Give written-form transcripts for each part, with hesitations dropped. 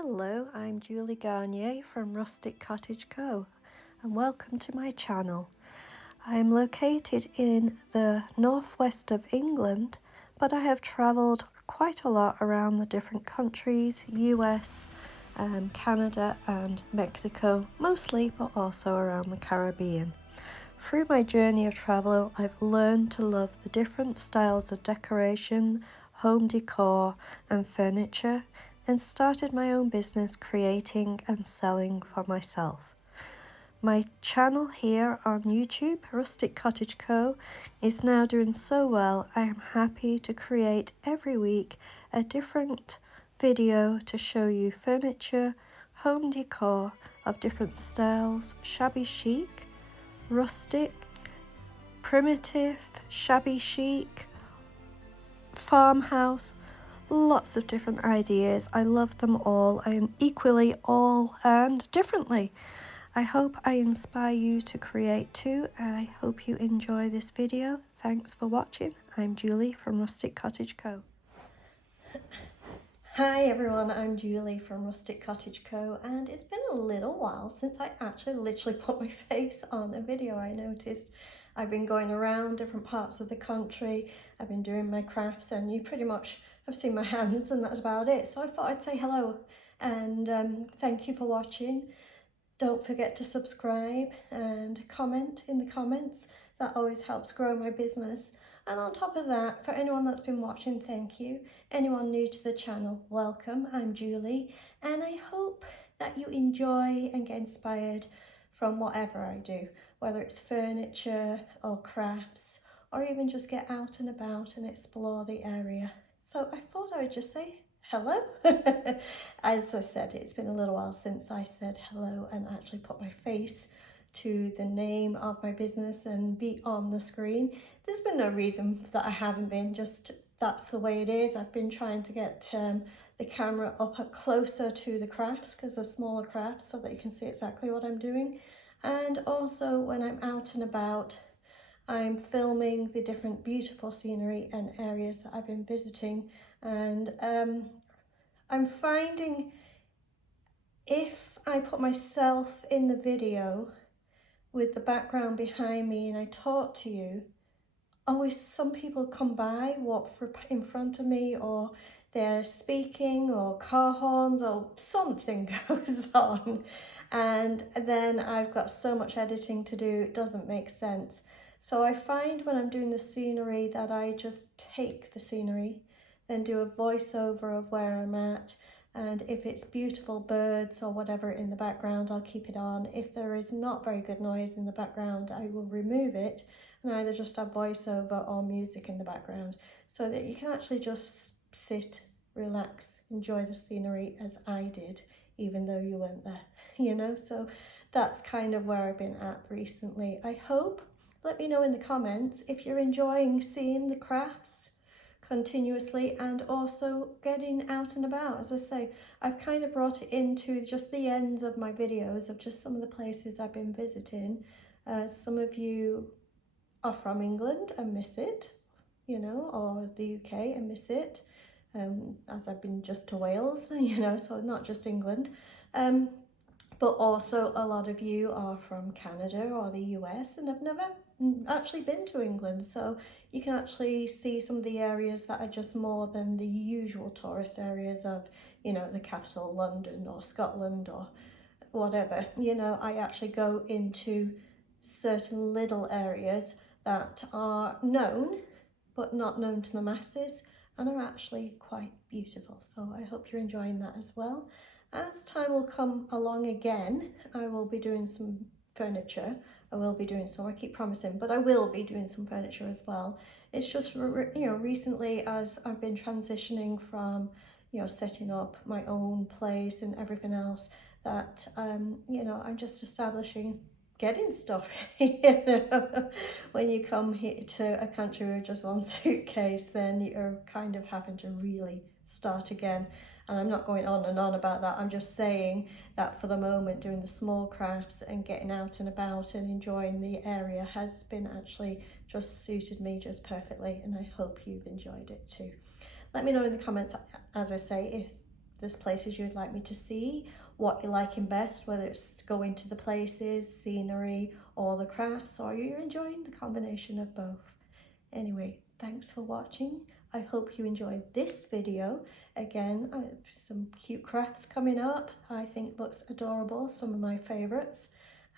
Hello, I'm Julie Garnier from Rustic Cottage Co. and welcome to my channel. I'm located in the northwest of England, but I have travelled quite a lot around the different countries, US, Canada and Mexico mostly, but also around the Caribbean. Through my journey of travel, I've learned to love the different styles of decoration, home decor and furniture, and started my own business creating and selling for myself. My channel here on YouTube, Rustic Cottage Co, is now doing so well. I am happy to create every week a different video to show you furniture, home decor of different styles, shabby chic, rustic, primitive, shabby chic, farmhouse, lots of different ideas. I love them all. I am equally all and differently. I hope I inspire you to create too, and I hope you enjoy this video. Thanks for watching. I'm Julie from Rustic Cottage Co. Hi everyone, I'm Julie from Rustic Cottage Co, and it's been a little while since I actually literally put my face on a video. I noticed I've been going around different parts of the country, I've been doing my crafts, and you pretty much have seen my hands and that's about it. So I thought I'd say hello and thank you for watching. Don't forget to subscribe and comment in the comments. That always helps grow my business. And on top of that, for anyone that's been watching, thank you. Anyone new to the channel, welcome. I'm Julie, and I hope that you enjoy and get inspired from whatever I do, whether it's furniture or crafts, or even just get out and about and explore the area. So I thought I would just say hello. As I said, it's been a little while since I said hello and actually put my face to the name of my business and be on the screen. There's been no reason that I haven't been, just that's the way it is. I've been trying to get the camera up closer to the crafts because they're smaller crafts so that you can see exactly what I'm doing. And also when I'm out and about, I'm filming the different beautiful scenery and areas that I've been visiting, and I'm finding if I put myself in the video with the background behind me and I talk to you, always some people come by, walk in front of me, or they're speaking, or car horns, or something goes on, and then I've got so much editing to do, it doesn't make sense. So I find when I'm doing the scenery that I just take the scenery, then do a voiceover of where I'm at, and if it's beautiful birds or whatever in the background, I'll keep it on. If there is not very good noise in the background, I will remove it and either just have voiceover or music in the background so that you can actually just sit, relax, enjoy the scenery as I did, even though you weren't there, you know? So that's kind of where I've been at recently. I hope, let me know in the comments if you're enjoying seeing the crafts continuously and also getting out and about. As I say, I've kind of brought it into just the ends of my videos of just some of the places I've been visiting. Some of you are from England and miss it, you know, or the UK and miss it, as I've been just to Wales, you know, so not just England. But also a lot of you are from Canada or the US and have never actually been to England, so you can actually see some of the areas that are just more than the usual tourist areas of, you know, the capital London or Scotland or whatever. You know, I actually go into certain little areas that are known but not known to the masses and are actually quite beautiful. So I hope you're enjoying that as well. As time will come along again, I will be doing some furniture. I keep promising, but I will be doing some furniture as well. It's just, you know, recently as I've been transitioning from, you know, setting up my own place and everything else, that, you know, I'm just establishing getting stuff. You know, when you come here to a country with just one suitcase, then you're kind of having to really start again. And I'm not going on and on about that. I'm just saying that for the moment, doing the small crafts and getting out and about and enjoying the area has been actually just suited me just perfectly, and I hope you've enjoyed it too. Let me know in the comments, as I say, there's places you'd like me to see, what you're liking best, whether it's going to the places, scenery, or the crafts, or you're enjoying the combination of both. Anyway, thanks for watching. I hope you enjoyed this video. Again, some cute crafts coming up. I think looks adorable, some of my favourites.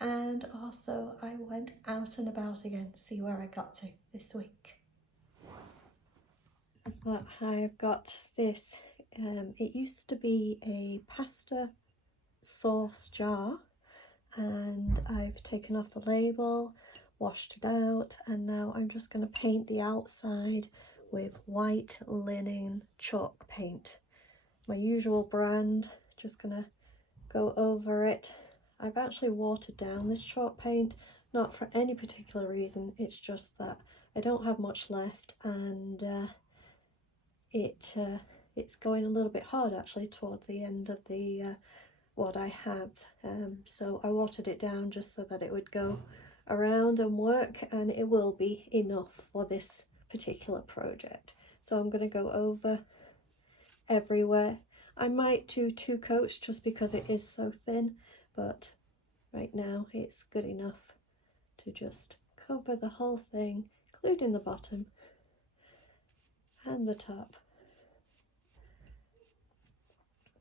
And also I went out and about again to see where I got to this week. So I've got this, it used to be a pasta sauce jar, and I've taken off the label, washed it out, and now I'm just going to paint the outside with white linen chalk paint. My usual brand, just going to go over it. I've actually watered down this chalk paint, not for any particular reason, it's just that I don't have much left, and it's going a little bit hard actually towards the end of the what I have, so I watered it down just so that it would go around and work, and it will be enough for this particular project. So I'm going to go over everywhere. I might do 2 coats just because it is so thin, but right now it's good enough to just cover the whole thing, including the bottom and the top.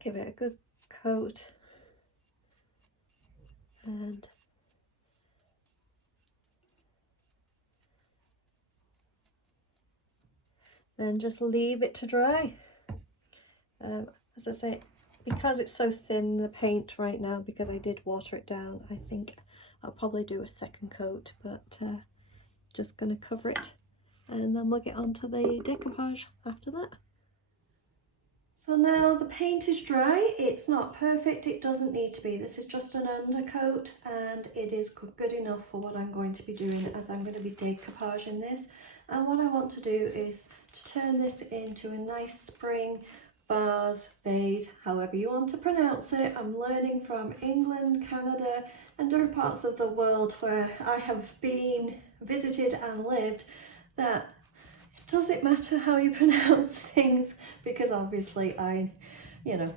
Give it a good coat and then just leave it to dry. As I say, because it's so thin, the paint right now, because I did water it down, I think I'll probably do a second coat, but just going to cover it and then we'll get on to the decoupage after that. So now the paint is dry. It's not perfect, it doesn't need to be. This is just an undercoat and it is good enough for what I'm going to be doing, as I'm going to be decoupaging this. And what I want to do is to turn this into a nice spring vase, however you want to pronounce it. I'm learning from England, Canada and different parts of the world where I have been, visited and lived, that it doesn't matter how you pronounce things, because obviously I,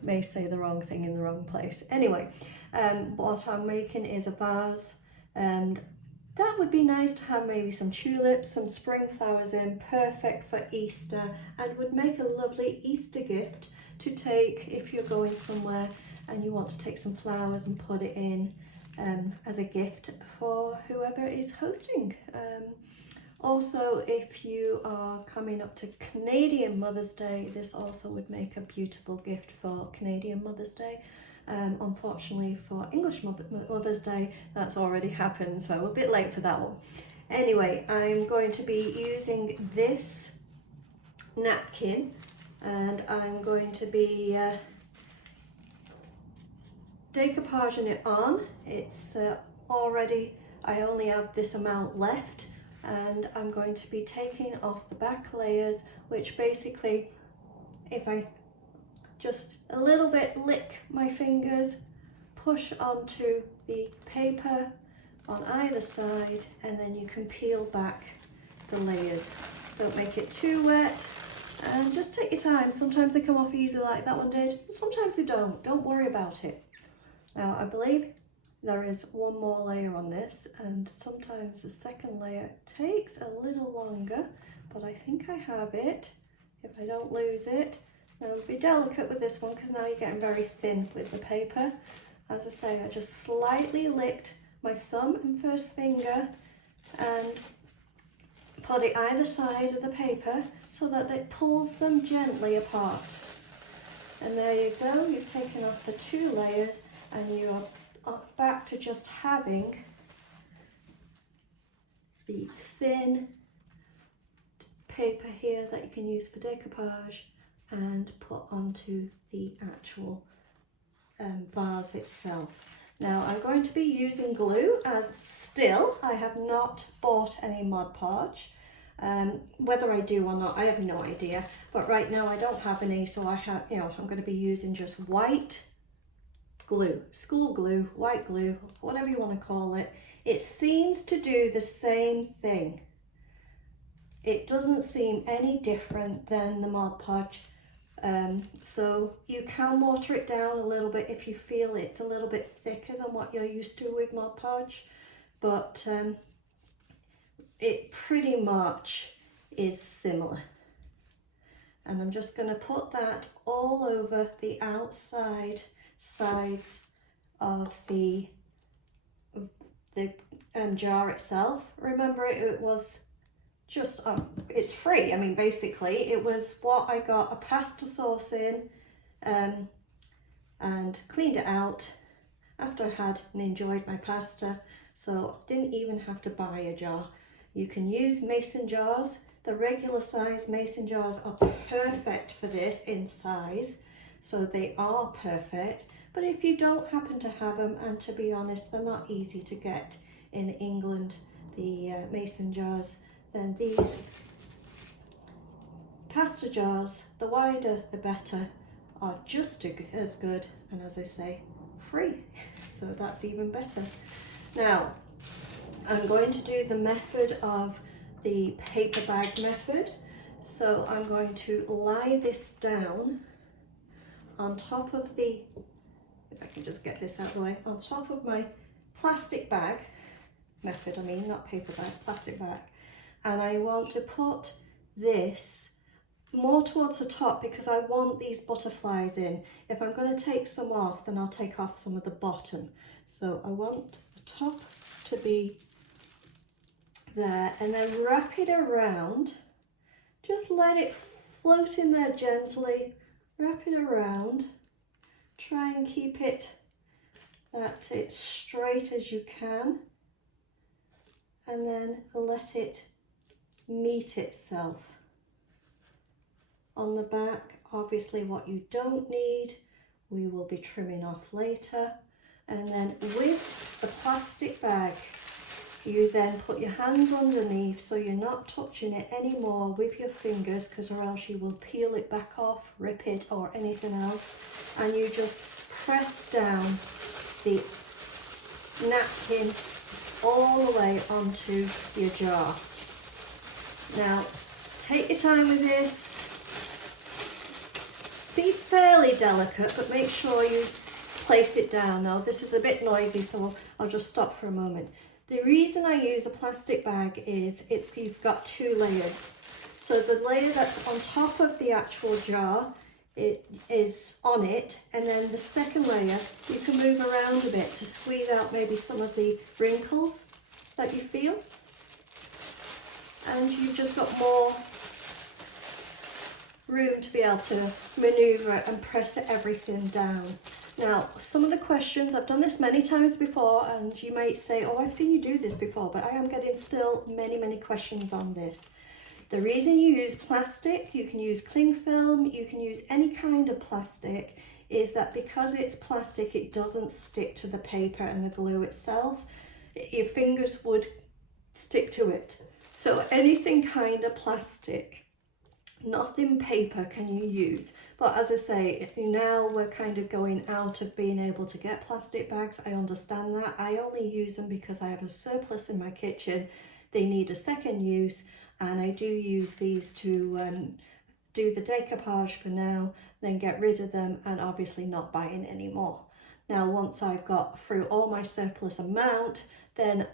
may say the wrong thing in the wrong place. Anyway, what I'm making is a vase, and that would be nice to have maybe some tulips, some spring flowers in, perfect for Easter, and would make a lovely Easter gift to take if you're going somewhere and you want to take some flowers and put it in as a gift for whoever is hosting. Also, if you are coming up to Canadian Mother's Day, this also would make a beautiful gift for Canadian Mother's Day. Unfortunately for English Mother's Day, that's already happened, so we're a bit late for that one. Anyway, I'm going to be using this napkin and I'm going to be decoupaging it on. It's already, I only have this amount left, and I'm going to be taking off the back layers, which basically, if I just a little bit lick my fingers, push onto the paper on either side, and then you can peel back the layers. Don't make it too wet, and just take your time. Sometimes they come off easy like that one did, but sometimes they don't. Don't worry about it. Now I believe there is one more layer on this, and sometimes the second layer takes a little longer, but I think I have it if I don't lose it. Now be delicate with this one, because now you're getting very thin with the paper. As I say, I just slightly licked my thumb and first finger and put it either side of the paper so that it pulls them gently apart. And there you go, you've taken off the 2 layers and you are back to just having the thin paper here that you can use for decoupage and put onto the actual vase itself. Now I'm going to be using glue, as still I have not bought any Mod Podge. Whether I do or not, I have no idea, but right now I don't have any, so I have, I'm going to be using just white glue, school glue, white glue, whatever you want to call it. It seems to do the same thing. It doesn't seem any different than the Mod Podge So you can water it down a little bit if you feel it's a little bit thicker than what you're used to with Mod Podge, but it pretty much is similar. And I'm just going to put that all over the outside sides of the jar itself. Remember, it was just, it's free. I mean, basically, it was what I got a pasta sauce in and cleaned it out after I had and enjoyed my pasta. So didn't even have to buy a jar. You can use mason jars. The regular size mason jars are perfect for this in size. So they are perfect. But if you don't happen to have them, and to be honest, they're not easy to get in England, the mason jars, then these pasta jars, the wider the better, are just as good, and as I say, free. So that's even better. Now, I'm going to do the method of the paper bag method. So I'm going to lie this down on top of the, if I can just get this out of the way, on top of my plastic bag method, I mean, not paper bag, plastic bag. And I want to put this more towards the top because I want these butterflies in. If I'm going to take some off, then I'll take off some of the bottom. So I want the top to be there, and then wrap it around. Just let it float in there gently. Wrap it around. Try and keep it that it's straight as you can, and then let it meet itself. On the back, obviously what you don't need, we will be trimming off later. And then with the plastic bag, you then put your hands underneath so you're not touching it anymore with your fingers, because or else you will peel it back off, rip it or anything else. And you just press down the napkin all the way onto your jar. Now, take your time with this. Be fairly delicate, but make sure you place it down. Now, this is a bit noisy, so I'll just stop for a moment. The reason I use a plastic bag is you've got two layers. So the layer that's on top of the actual jar, it is on it, and then the second layer you can move around a bit to squeeze out maybe some of the wrinkles that you feel, and you've just got more room to be able to maneuver and press everything down. Now, some of the questions, I've done this many times before, and you might say, oh, I've seen you do this before, but I am getting still many questions on this. The reason you use plastic, you can use cling film, you can use any kind of plastic, is that because it's plastic, it doesn't stick to the paper and the glue itself. Your fingers would stick to it. So anything kind of plastic, nothing paper can you use. But as I say, now we're kind of going out of being able to get plastic bags. I understand that. I only use them because I have a surplus in my kitchen. They need a second use, and I do use these to do the decoupage for now, then get rid of them, and obviously not buying any more. Now, once I've got through all my surplus amount, then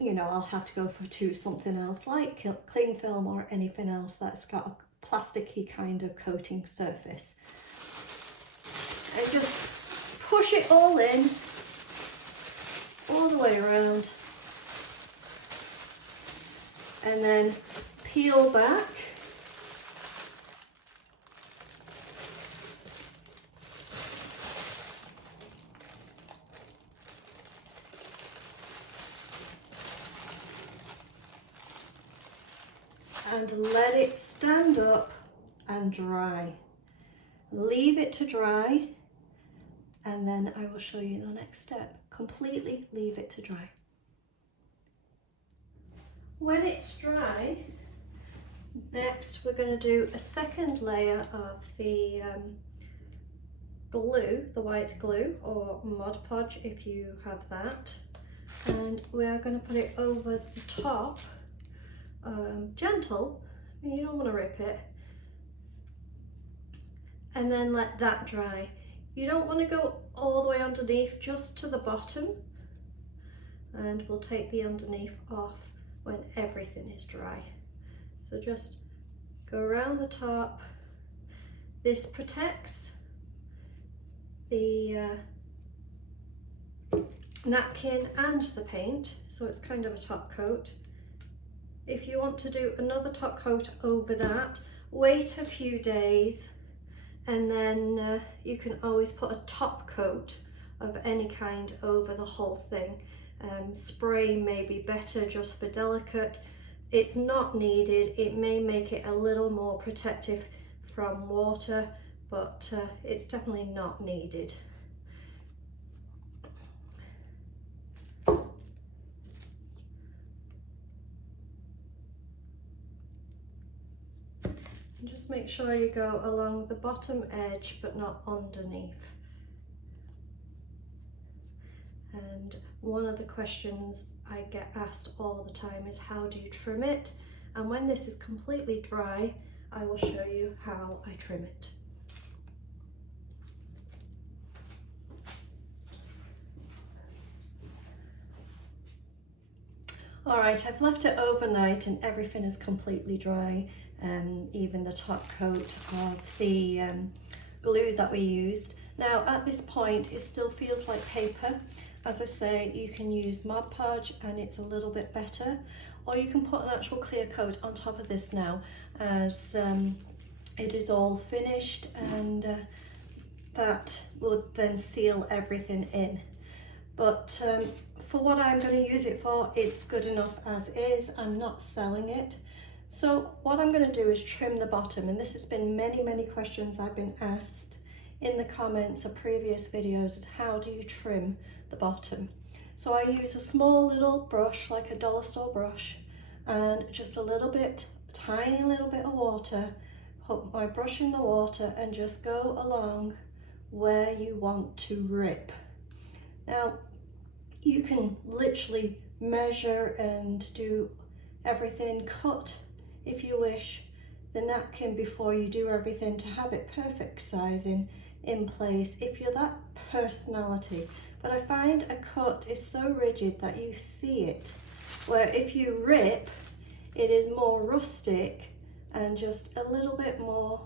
you know, I'll have to go to something else like cling film or anything else that's got a plasticky kind of coating surface. And just push it all in, all the way around, and then peel back. And let it stand up and dry. Leave it to dry, and then I will show you the next step. Completely leave it to dry. When it's dry, next we're going to do a second layer of the glue, the white glue, or Mod Podge if you have that. And we're going to put it over the top. Gentle, you don't want to rip it, and then let that dry. You don't want to go all the way underneath, just to the bottom, and we'll take the underneath off when everything is dry. So just go around the top. This protects the napkin and the paint, so it's kind of a top coat. If you want to do another top coat over that, wait a few days, and then you can always put a top coat of any kind over the whole thing. Spray may be better just for delicate. It's not needed. It may make it a little more protective from water, but it's definitely not needed. And just make sure you go along the bottom edge but not underneath. And one of the questions I get asked all the time is, how do you trim it? And when this is completely dry, I will show you how I trim it. All right, I've left it overnight and everything is completely dry, even the top coat of the glue that we used. Now at this point it still feels like paper. As I say, you can use Mod Podge and it's a little bit better, or you can put an actual clear coat on top of this now, as it is all finished, and that will then seal everything in. But for what I'm going to use it for, it's good enough as is. I'm not selling it. So what I'm going to do is trim the bottom, and this has been many questions I've been asked in the comments of previous videos, is how do you trim the bottom? So I use a small little brush, like a dollar store brush, and just a little bit, tiny little bit of water. Put my brush in the water and just go along where you want to rip. Now you can literally measure and do everything, cut if you wish the napkin before you do everything to have it perfect sizing in place if you're that personality. But I find a cut is so rigid that you see it, where if you rip, it is more rustic and just a little bit more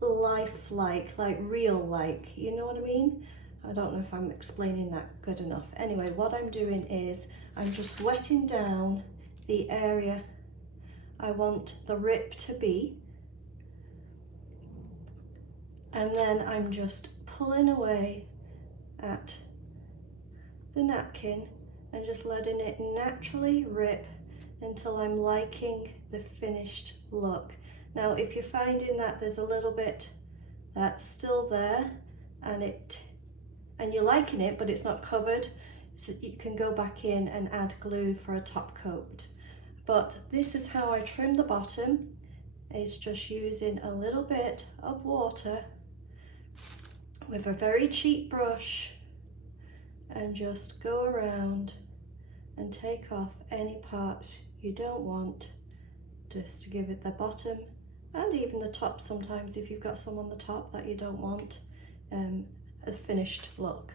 lifelike, like real-like, you know what I mean? I don't know if I'm explaining that good enough. Anyway, what I'm doing is I'm just wetting down the area I want the rip to be, and then I'm just pulling away at the napkin and just letting it naturally rip until I'm liking the finished look. Now if you're finding that there's a little bit that's still there and you're liking it but it's not covered, so you can go back in and add glue for a top coat. But this is how I trim the bottom, is just using a little bit of water with a very cheap brush, and just go around and take off any parts you don't want, just to give it the bottom and even the top sometimes if you've got some on the top that you don't want, a finished look.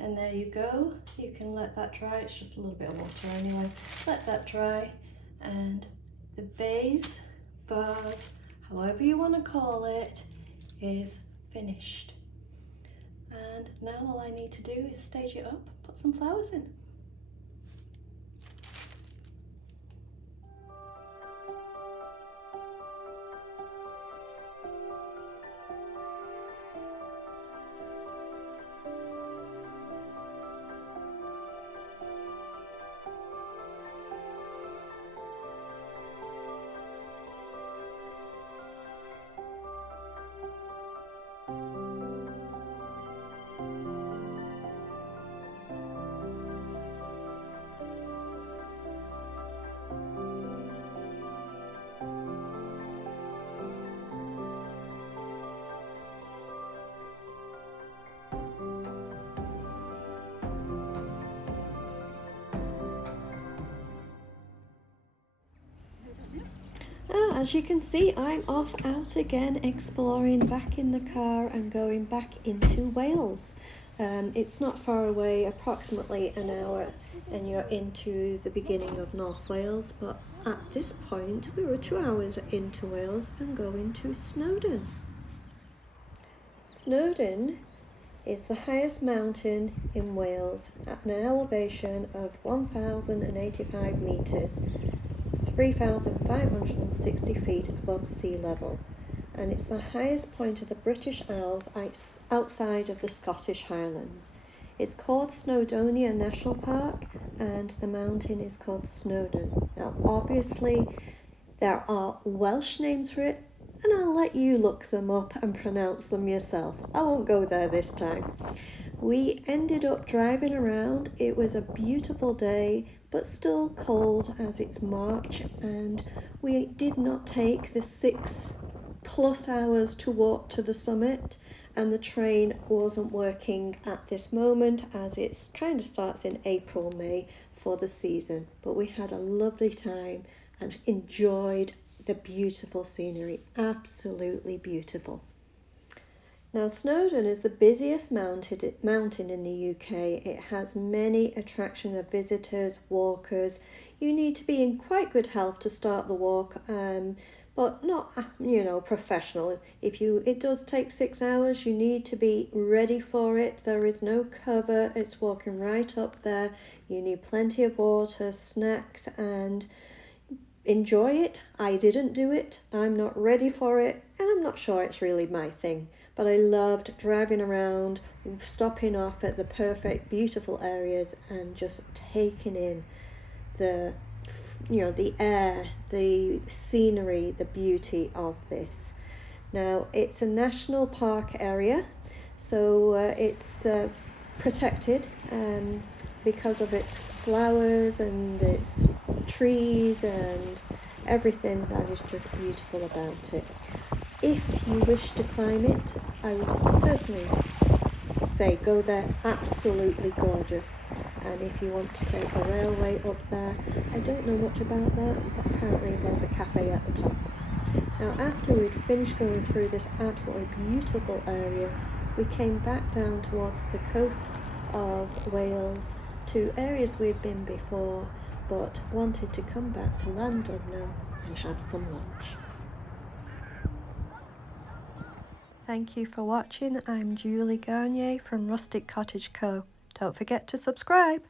And there you go. You can let that dry. It's just a little bit of water anyway. Let that dry, and the base, vase, however you want to call it, is finished. And now all I need to do is stage it up, put some flowers in. as you can see, I'm off out again, exploring, back in the car and going back into Wales. It's not far away, approximately an hour, and you're into the beginning of North Wales, but at this point we were 2 hours into Wales and going to Snowdon. Snowdon is the highest mountain in Wales at an elevation of 1,085 metres, 3,560 feet above sea level, and it's the highest point of the British Isles outside of the Scottish Highlands. It's called Snowdonia National Park, and the mountain is called Snowdon. Now obviously there are Welsh names for it, and I'll let you look them up and pronounce them yourself. I won't go there this time. We ended up driving around. It was a beautiful day, but still cold as it's March, and we did not take the 6+ hours to walk to the summit, and the train wasn't working at this moment as it kind of starts in April, May for the season. But we had a lovely time and enjoyed the beautiful scenery, absolutely beautiful. Now Snowdon is the busiest mountain in the UK. It has many attraction of visitors, walkers. You need to be in quite good health to start the walk, but not, professional. It does take 6 hours, you need to be ready for it. There is no cover, it's walking right up there. You need plenty of water, snacks, and enjoy it. I didn't do it, I'm not ready for it, and I'm not sure it's really my thing. But I loved driving around, stopping off at the perfect, beautiful areas and just taking in the air, the scenery, the beauty of this. Now, it's a national park area, so it's protected because of its flowers and its trees and everything that is just beautiful about it. If you wish to climb it, I would certainly say go there, absolutely gorgeous. And if you want to take a railway up there, I don't know much about that, but apparently there's a cafe at the top. Now after we'd finished going through this absolutely beautiful area, we came back down towards the coast of Wales to areas we'd been before, but wanted to come back to London now and have some lunch. Thank you for watching. I'm Julie Garnier from Rustic Cottage Co. Don't forget to subscribe.